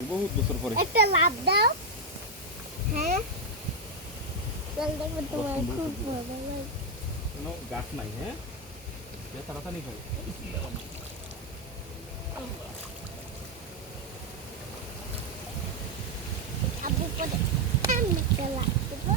বহুত বছর পরে একটা লাভ দাও। হ্যাঁ চল দেখো তোমার খুব ভালো লাগে। কোনো গাছ নাই। হ্যাঁ তাড়াতাড়ি খাই। আব্বু পরে আমি একটা লাভ দেবো।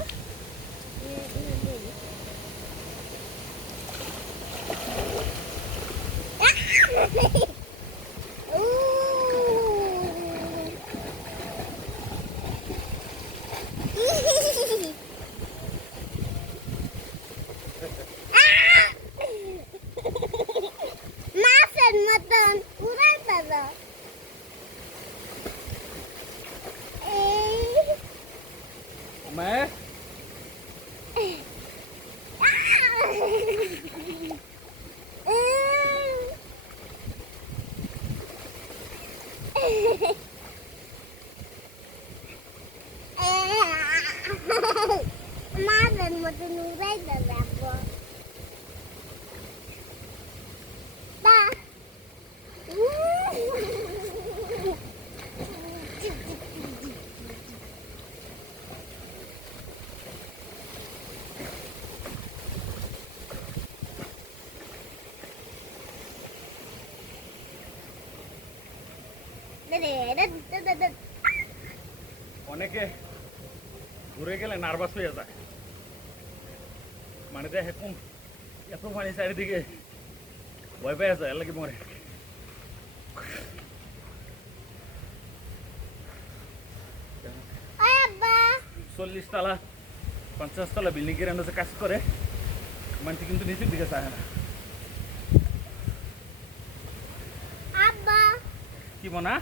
মাছের মতন উড়াই পারো। मैं মাছের মতন উড়াই পারো। অনেকে ঘুরে গেলে নার্ভাস হয়ে যায়, মানে দেখে কোন এত পানি চারিদিকে ভয় পেয়ে যায়, লাগে মরে। আব্বা 40 তলা 50 তলা বিল্ডিং এর আন্দাজে কাজ করে মানুষ কিন্তু নিচের দিকে চায় না। আব্বা কি মনা